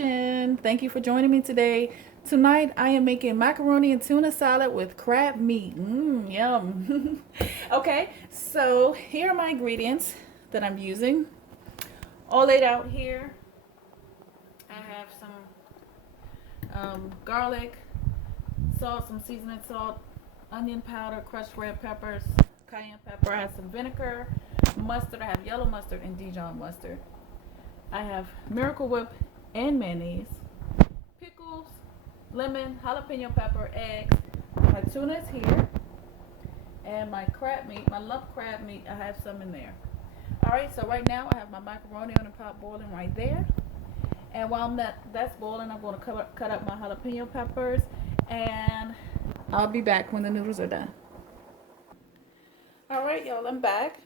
And thank you for joining me today. Tonight I am making macaroni and tuna salad with crab meat. Mmm, yum. Okay, so here are my ingredients that I'm using. All laid out here. I have some garlic, salt, some seasoning salt, onion powder, crushed red peppers, cayenne pepper. I have some vinegar, mustard. I have yellow mustard and Dijon mustard. I have Miracle Whip and mayonnaise, pickles, lemon, jalapeno pepper, eggs. My tuna is here, and my crab meat, my lump crab meat, I have some in there. All right, so right now I have my macaroni on the pot boiling right there. And while that's boiling, I'm going to cut up my jalapeno peppers, and I'll be back when the noodles are done. All right, y'all, I'm back.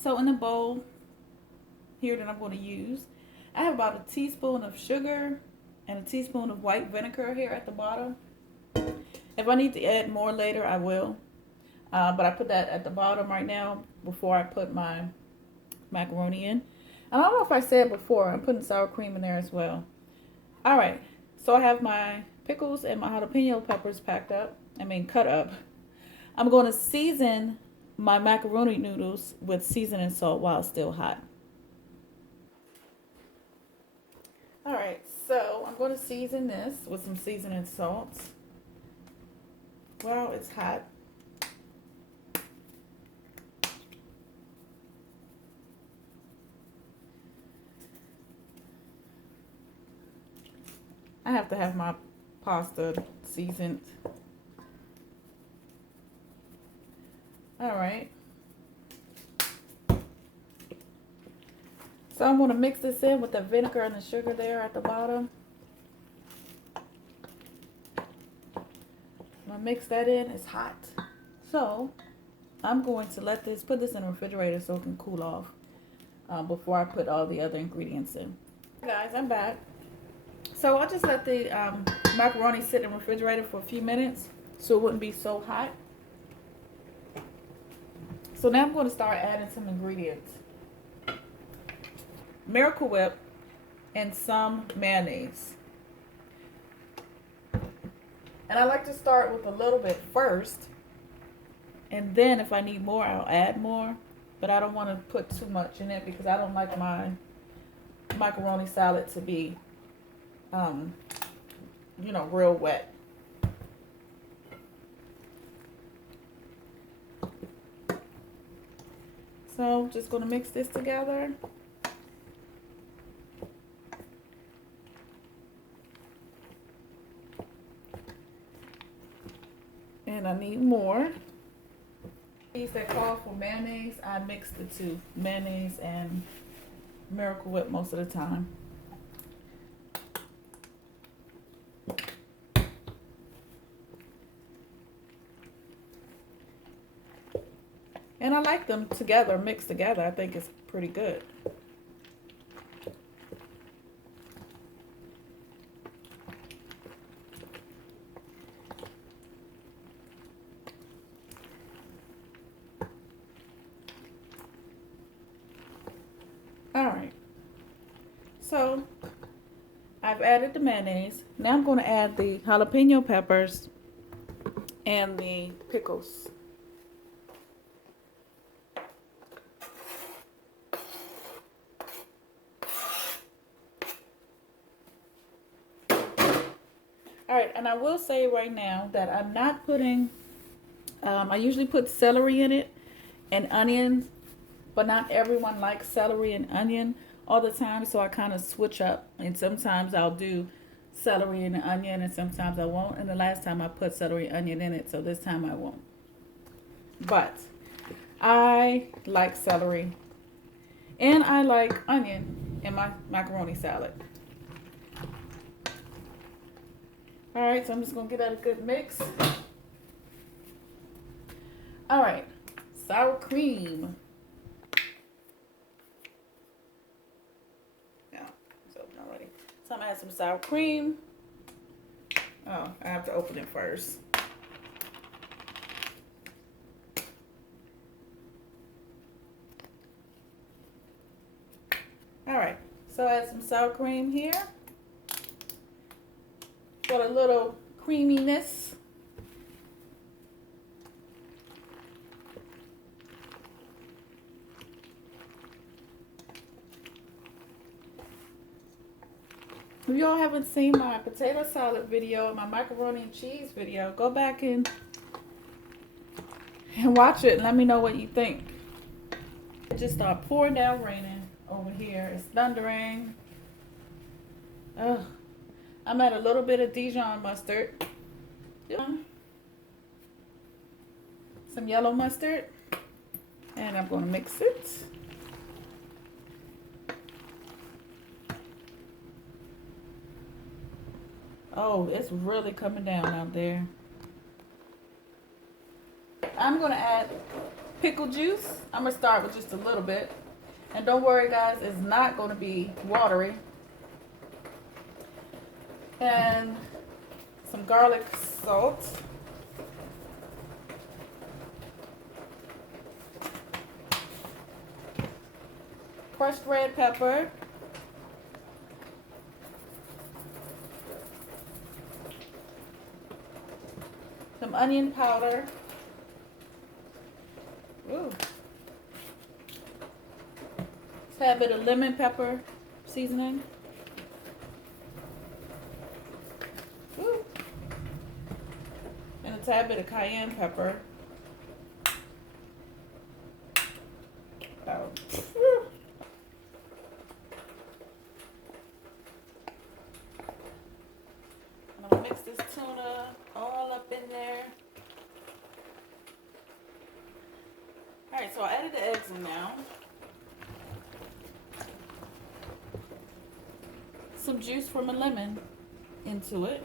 So in the bowl here that I'm going to use, I have about a teaspoon of sugar and a teaspoon of white vinegar here at the bottom. If I need to add more later, I will. But I put that at the bottom right now before I put my macaroni in. And I don't know if I said before, I'm putting sour cream in there as well. All right, so I have my pickles and my jalapeno peppers cut up. I'm going to season my macaroni noodles with seasoning salt while it's still hot. All right, so I'm going to season this with some seasoning salt while it's hot. I have to have my pasta seasoned. All right. So I'm going to mix this in with the vinegar and the sugar there at the bottom. I'm going to mix that in. It's hot. So I'm going to put this in the refrigerator so it can cool off before I put all the other ingredients in. Guys, I'm back. So I'll just let the macaroni sit in the refrigerator for a few minutes so it wouldn't be so hot. So now I'm going to start adding some ingredients. Miracle Whip and some mayonnaise. And I like to start with a little bit first. And then if I need more, I'll add more. But I don't want to put too much in it because I don't like my macaroni salad to be real wet. So I'm just going to mix this together. And I need more. These that call for mayonnaise, I mix the two, mayonnaise and Miracle Whip most of the time. And I like them together, mixed together. I think it's pretty good. All right. So I've added the mayonnaise. Now I'm going to add the jalapeno peppers and the pickles. All right, and I will say right now that I'm not putting, I usually put celery in it and onions, but not everyone likes celery and onion all the time, so I kind of switch up. And sometimes I'll do celery and onion, and sometimes I won't. And the last time I put celery and onion in it, so this time I won't. But I like celery and I like onion in my macaroni salad. All right, so I'm just going to give that a good mix. All right, sour cream. Yeah, it's open already. So I'm going to add some sour cream. Oh, I have to open it first. All right, so I add some sour cream here. for a little creaminess. If y'all haven't seen my potato salad video, my macaroni and cheese video, go back and watch it and let me know what you think. It just started pouring down raining over here. It's thundering. Ugh. I'm at a little bit of Dijon mustard. Some yellow mustard. And I'm going to mix it. Oh, it's really coming down out there. I'm going to add pickle juice. I'm going to start with just a little bit. And don't worry, guys, it's not going to be watery. And some garlic salt. Crushed red pepper. Some onion powder. Ooh. Tad bit of lemon pepper seasoning. Ooh. And a tad bit of cayenne pepper. Oh. I'm gonna mix this tuna all up in there. Alright, so I added the eggs in now. Some juice from a lemon into it.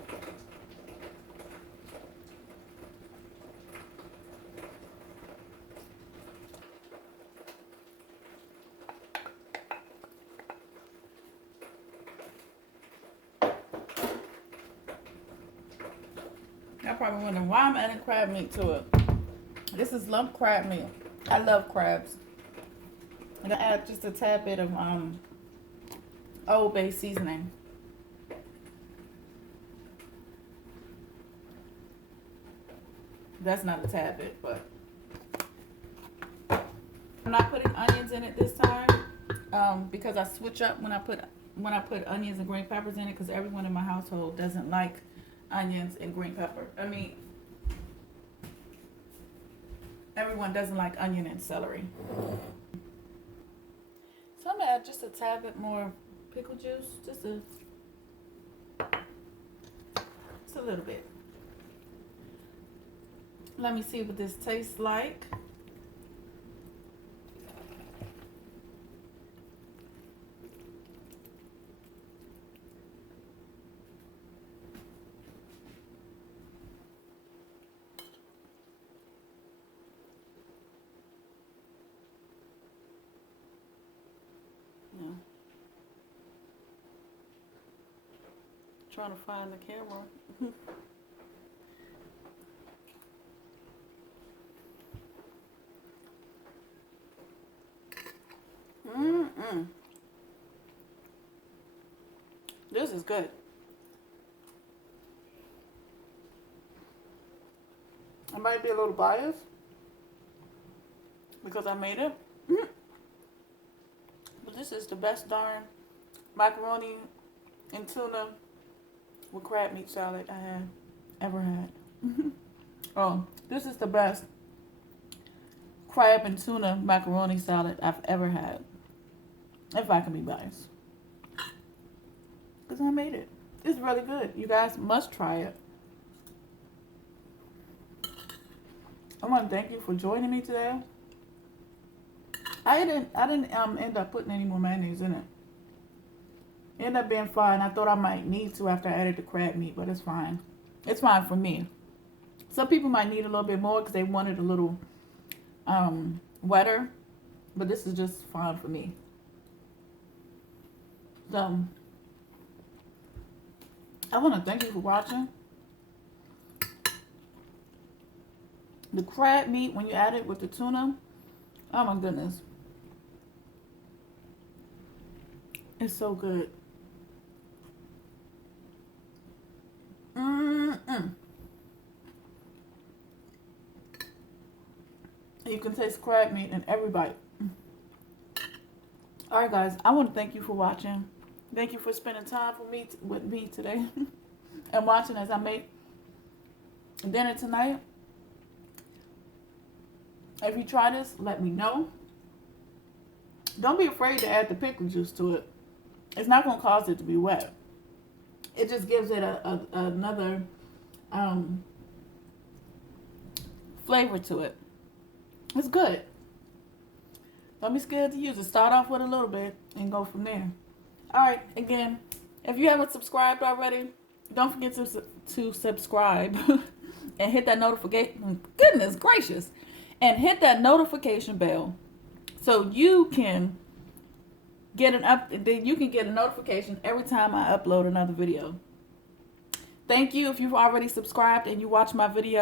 Y'all probably wondering why I'm adding crab meat to it. This is lump crab meat. I love crabs. And I add just a tad bit of Old Bay seasoning. That's not a tad bit, but I'm not putting onions in it this time because I switch up when I put onions and green peppers in it, because everyone in my household doesn't like onions and green pepper. I mean, everyone doesn't like onion and celery. So I'm gonna add just a tad bit more pickle juice, just a little bit. Let me see what this tastes like. Trying to find the camera. This is good. I might be a little biased because I made it. But this is the best darn macaroni and tuna with crab meat salad I have ever had. Oh, this is the best crab and tuna macaroni salad I've ever had. If I can be biased. Because I made it. It's really good. You guys must try it. I want to thank you for joining me today. I didn't end up putting any more mayonnaise in it. It ended up being fine. I thought I might need to after I added the crab meat, but it's fine. It's fine for me. Some people might need a little bit more because they want it a little wetter, but this is just fine for me. So I want to thank you for watching. The crab meat, when you add it with the tuna, oh my goodness, it's so good. can taste crab meat in every bite. Alright guys, I want to thank you for watching. Thank you for spending time with me today and watching as I make dinner tonight. If you try this, let me know. Don't be afraid to add the pickle juice to it. It's not going to cause it to be wet. It just gives it another flavor to it. It's good. Don't be scared to use it. Start off with a little bit and go from there. Alright, again, if you haven't subscribed already, don't forget to subscribe and hit that notification. Goodness gracious. And hit that notification bell so you can get a notification every time I upload another video. Thank you if you've already subscribed and you watch my video.